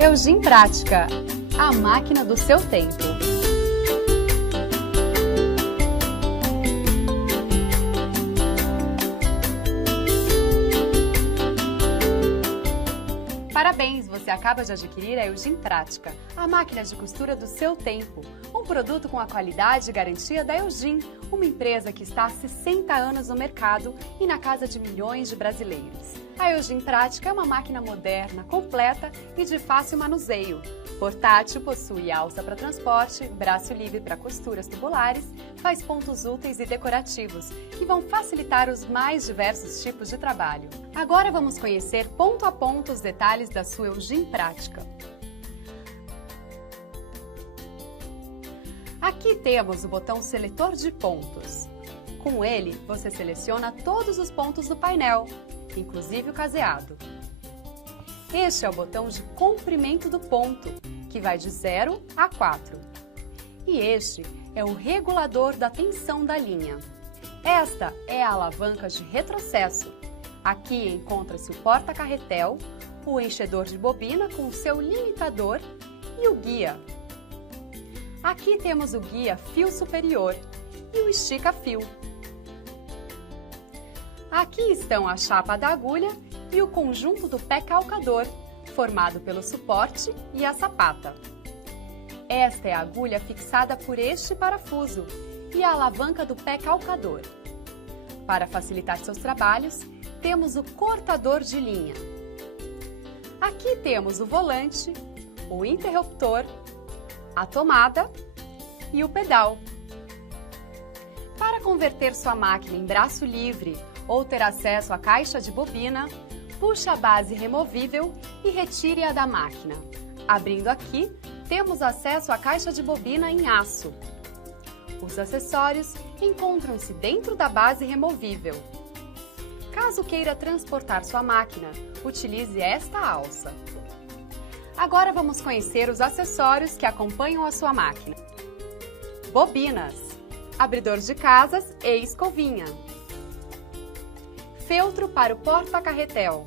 Eugin Prática, a máquina do seu tempo. Parabéns, você acaba de adquirir a Eugin Prática, a máquina de costura do seu tempo. Um produto com a qualidade e garantia da Eugin, uma empresa que está há 60 anos no mercado e na casa de milhões de brasileiros. A Eugin Prática é uma máquina moderna, completa e de fácil manuseio. Portátil, possui alça para transporte, braço livre para costuras tubulares, faz pontos úteis e decorativos, que vão facilitar os mais diversos tipos de trabalho. Agora vamos conhecer ponto a ponto os detalhes da sua Eugin Prática. Aqui temos o botão seletor de pontos. Com ele, você seleciona todos os pontos do painel, inclusive o caseado. Este é o botão de comprimento do ponto, que vai de 0 a 4. E este é o regulador da tensão da linha. Esta é a alavanca de retrocesso. Aqui encontra-se o porta-carretel, o enchedor de bobina com o seu limitador e o guia. Aqui temos o guia fio superior e o estica-fio. Aqui estão a chapa da agulha e o conjunto do pé calcador, formado pelo suporte e a sapata. Esta é a agulha fixada por este parafuso e a alavanca do pé calcador. Para facilitar seus trabalhos, temos o cortador de linha. Aqui temos o volante, o interruptor, a tomada e o pedal. Para converter sua máquina em braço livre ou ter acesso à caixa de bobina, puxe a base removível e retire-a da máquina. Abrindo aqui, temos acesso à caixa de bobina em aço. Os acessórios encontram-se dentro da base removível. Caso queira transportar sua máquina, utilize esta alça. Agora vamos conhecer os acessórios que acompanham a sua máquina. Bobinas, abridor de casas e escovinha. Feltro para o porta-carretel.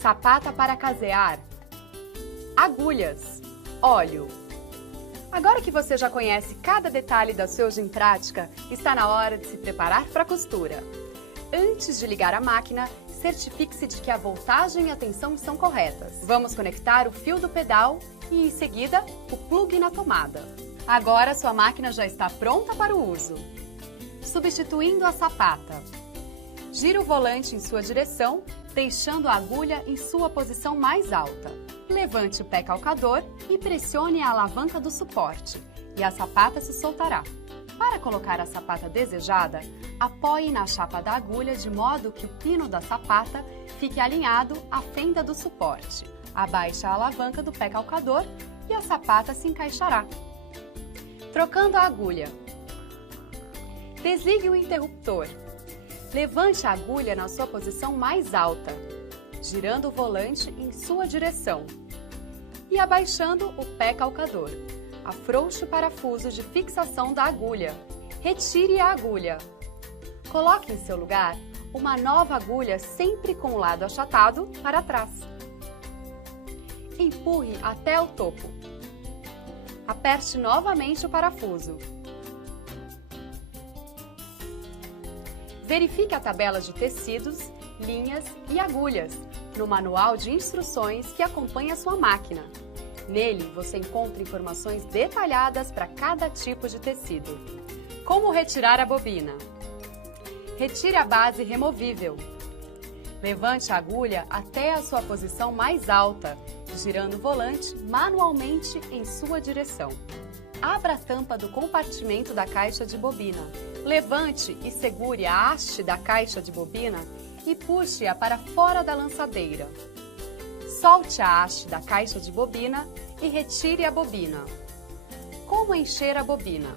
Sapata para casear. Agulhas. Óleo. Agora que você já conhece cada detalhe da sua Eugin Prática, está na hora de se preparar para a costura. Antes de ligar a máquina, certifique-se de que a voltagem e a tensão são corretas. Vamos conectar o fio do pedal e, em seguida, o plugue na tomada. Agora sua máquina já está pronta para o uso. Substituindo a sapata. Gire o volante em sua direção, deixando a agulha em sua posição mais alta. Levante o pé calcador e pressione a alavanca do suporte, e a sapata se soltará. Para colocar a sapata desejada, apoie na chapa da agulha de modo que o pino da sapata fique alinhado à fenda do suporte. Abaixe a alavanca do pé calcador e a sapata se encaixará. Trocando a agulha. Desligue o interruptor. Levante a agulha na sua posição mais alta, girando o volante em sua direção e abaixando o pé calcador. Afrouxe o parafuso de fixação da agulha. Retire a agulha. Coloque em seu lugar uma nova agulha sempre com o lado achatado para trás. Empurre até o topo. Aperte novamente o parafuso. Verifique a tabela de tecidos, linhas e agulhas no manual de instruções que acompanha a sua máquina. Nele, você encontra informações detalhadas para cada tipo de tecido. Como retirar a bobina? Retire a base removível. Levante a agulha até a sua posição mais alta, girando o volante manualmente em sua direção. Abra a tampa do compartimento da caixa de bobina. Levante e segure a haste da caixa de bobina e puxe-a para fora da lançadeira. Solte a haste da caixa de bobina e retire a bobina. Como encher a bobina?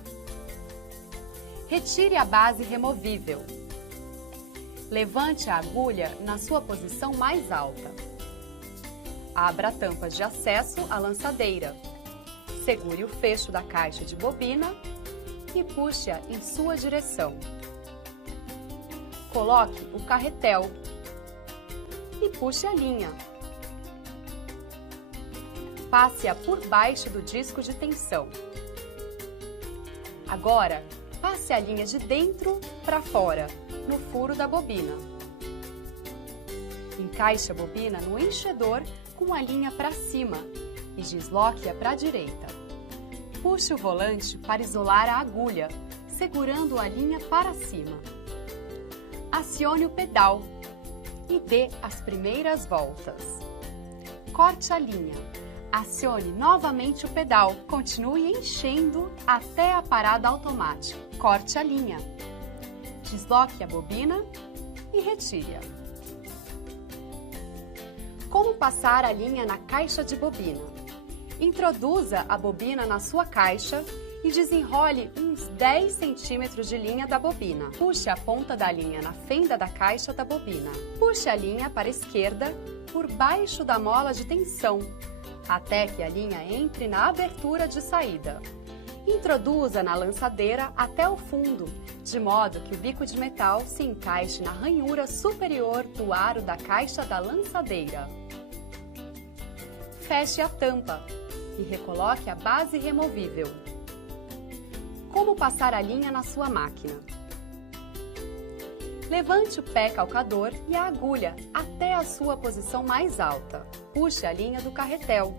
Retire a base removível. Levante a agulha na sua posição mais alta. Abra a tampa de acesso à lançadeira. Segure o fecho da caixa de bobina e puxe-a em sua direção. Coloque o carretel e puxe a linha. passe-a por baixo do disco de tensão. Agora, passe a linha de dentro para fora, no furo da bobina. Encaixe a bobina no enchedor com a linha para cima e desloque-a para a direita. Puxe o volante para isolar a agulha, segurando a linha para cima. Acione o pedal e dê as primeiras voltas. Corte a linha. Acione novamente o pedal. Continue enchendo até a parada automática. Corte a linha. Desloque a bobina e retire-a. Como passar a linha na caixa de bobina? Introduza a bobina na sua caixa e desenrole uns 10 centímetros de linha da bobina. Puxe a ponta da linha na fenda da caixa da bobina. Puxe a linha para a esquerda por baixo da mola de tensão, até que a linha entre na abertura de saída. Introduza na lançadeira até o fundo, de modo que o bico de metal se encaixe na ranhura superior do aro da caixa da lançadeira. Feche a tampa e recoloque a base removível. Como passar a linha na sua máquina? Levante o pé calcador e a agulha até a sua posição mais alta. Puxe a linha do carretel.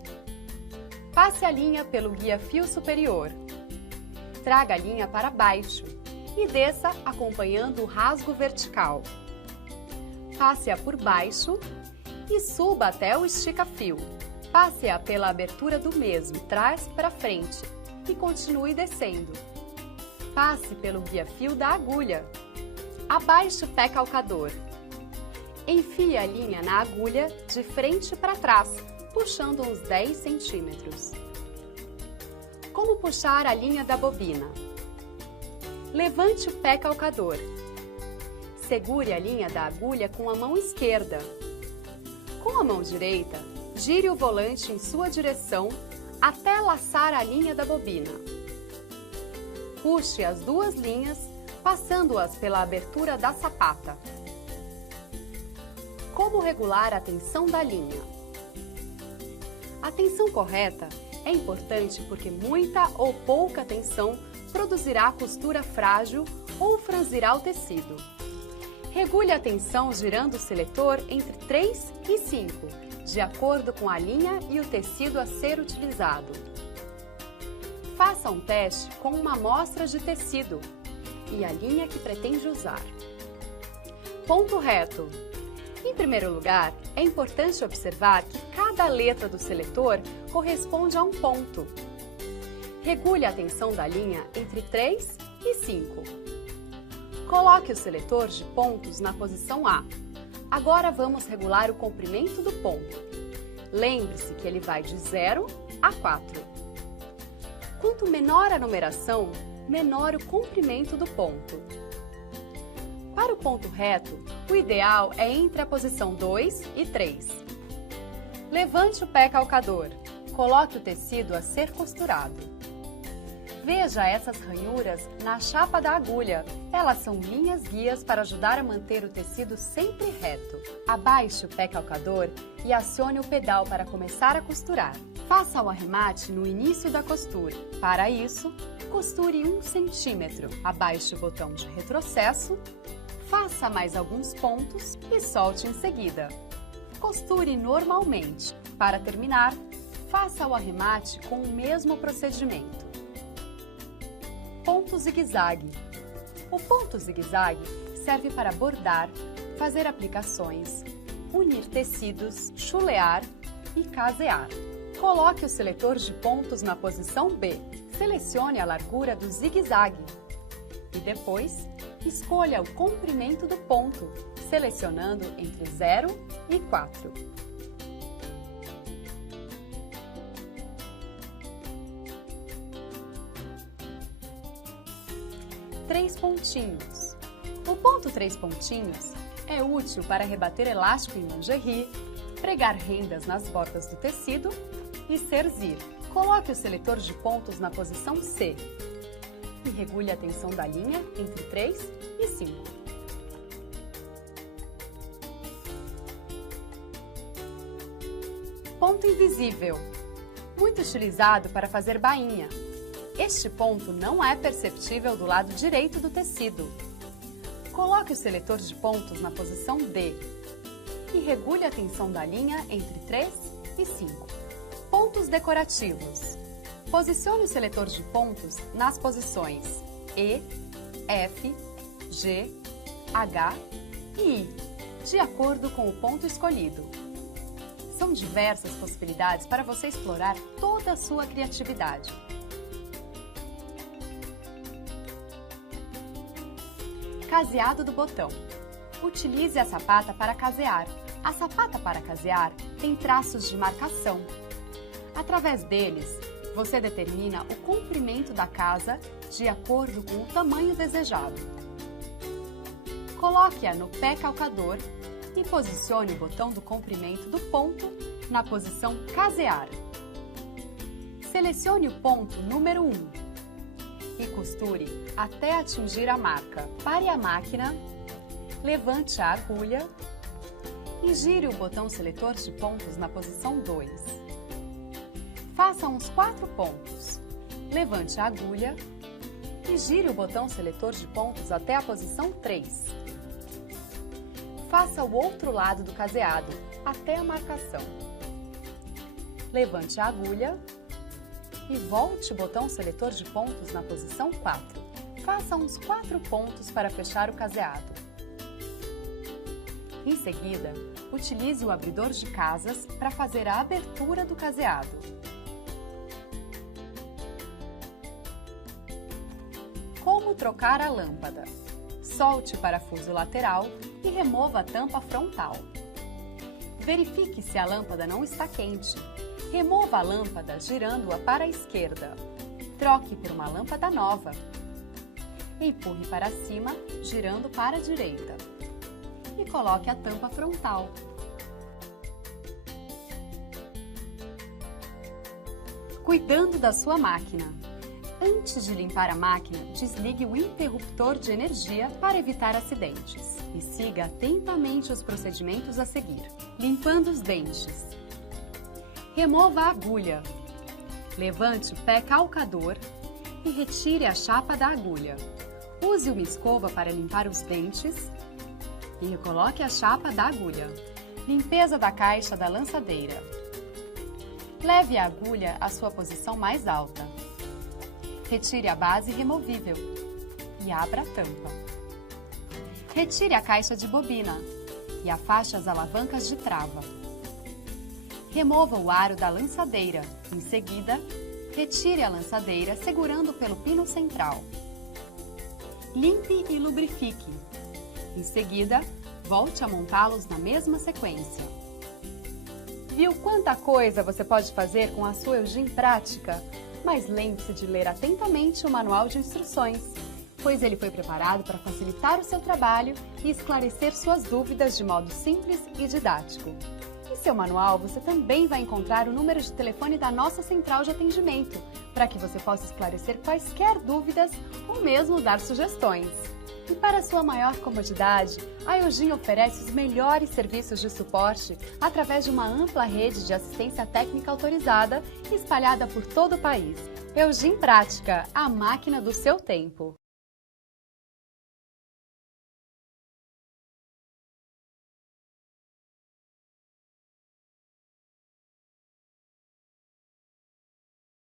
Passe a linha pelo guia-fio superior. Traga a linha para baixo e desça acompanhando o rasgo vertical. Passe-a por baixo e suba até o estica-fio. Passe-a pela abertura do mesmo, trás para frente, e continue descendo. Passe pelo guia-fio da agulha. Abaixe o pé calcador. Enfie a linha na agulha de frente para trás, puxando uns 10 centímetros. Como puxar a linha da bobina? Levante o pé calcador. Segure a linha da agulha com a mão esquerda. Com a mão direita, gire o volante em sua direção até laçar a linha da bobina. Puxe as duas linhas, passando-as pela abertura da sapata. Como regular a tensão da linha? A tensão correta é importante porque muita ou pouca tensão produzirá costura frágil ou franzirá o tecido. Regule a tensão girando o seletor entre 3 e 5, de acordo com a linha e o tecido a ser utilizado. Faça um teste com uma amostra de tecido e a linha que pretende usar. Ponto reto. Em primeiro lugar, é importante observar que cada letra do seletor corresponde a um ponto. Regule a tensão da linha entre 3 e 5. Coloque o seletor de pontos na posição A. Agora vamos regular o comprimento do ponto. Lembre-se que ele vai de 0 a 4. Quanto menor a numeração, menor o comprimento do ponto. Para o ponto reto, o ideal é entre a posição 2 e 3. Levante o pé calcador. Coloque o tecido a ser costurado. Veja essas ranhuras na chapa da agulha. Elas são linhas guias para ajudar a manter o tecido sempre reto. Abaixe o pé calcador e acione o pedal para começar a costurar. Faça o arremate no início da costura. Para isso, costure 1 centímetro. Abaixe o botão de retrocesso, faça mais alguns pontos e solte em seguida. Costure normalmente. Para terminar, faça o arremate com o mesmo procedimento. Ponto zigue-zague. O ponto zigue-zague serve para bordar, fazer aplicações, unir tecidos, chulear e casear. Coloque o seletor de pontos na posição B. Selecione a largura do zigue-zague e depois escolha o comprimento do ponto, selecionando entre 0 e 4. Três pontinhos. O ponto 3 pontinhos é útil para rebater elástico em lingerie, pregar rendas nas bordas do tecido e cerzir. Coloque o seletor de pontos na posição C e regule a tensão da linha entre 3 e 5. Ponto invisível. muito utilizado para fazer bainha. Este ponto não é perceptível do lado direito do tecido. Coloque o seletor de pontos na posição D e regule a tensão da linha entre 3 e 5. Pontos decorativos. Posicione o seletor de pontos nas posições E, F, G, H e I, de acordo com o ponto escolhido. São diversas possibilidades para você explorar toda a sua criatividade. Caseado do botão. Utilize a sapata para casear. A sapata para casear tem traços de marcação. Através deles, você determina o comprimento da casa de acordo com o tamanho desejado. Coloque-a no pé calcador e posicione o botão do comprimento do ponto na posição casear. Selecione o ponto número 1 e costure até atingir a marca. Pare a máquina, levante a agulha e gire o botão seletor de pontos na posição 2. Faça uns 4 pontos. Levante a agulha e gire o botão seletor de pontos até a posição 3. Faça o outro lado do caseado, até a marcação. Levante a agulha e volte o botão seletor de pontos na posição 4. Faça uns 4 pontos para fechar o caseado. Em seguida, utilize o abridor de casas para fazer a abertura do caseado. Como trocar a lâmpada? Solte o parafuso lateral e remova a tampa frontal. Verifique se a lâmpada não está quente. Remova a lâmpada girando-a para a esquerda. Troque por uma lâmpada nova. Empurre para cima, girando para a direita. E coloque a tampa frontal. Cuidando da sua máquina. Antes de limpar a máquina, desligue o interruptor de energia para evitar acidentes. E siga atentamente os procedimentos a seguir. Limpando os dentes. Remova a agulha. Levante o pé calcador e retire a chapa da agulha. Use uma escova para limpar os dentes e recoloque a chapa da agulha. Limpeza da caixa da lançadeira. Leve a agulha à sua posição mais alta. Retire a base removível e abra a tampa. Retire a caixa de bobina e afaste as alavancas de trava. Remova o aro da lançadeira. Em seguida, retire a lançadeira segurando pelo pino central. Limpe e lubrifique. Em seguida, volte a montá-los na mesma sequência. Viu quanta coisa você pode fazer com a sua Eugin Prática? Mas lembre-se de ler atentamente o manual de instruções, pois ele foi preparado para facilitar o seu trabalho e esclarecer suas dúvidas de modo simples e didático. Em seu manual, você também vai encontrar o número de telefone da nossa central de atendimento, para que você possa esclarecer quaisquer dúvidas ou mesmo dar sugestões. E para sua maior comodidade, a Eugin oferece os melhores serviços de suporte através de uma ampla rede de assistência técnica autorizada espalhada por todo o país. Eugin Prática, a máquina do seu tempo.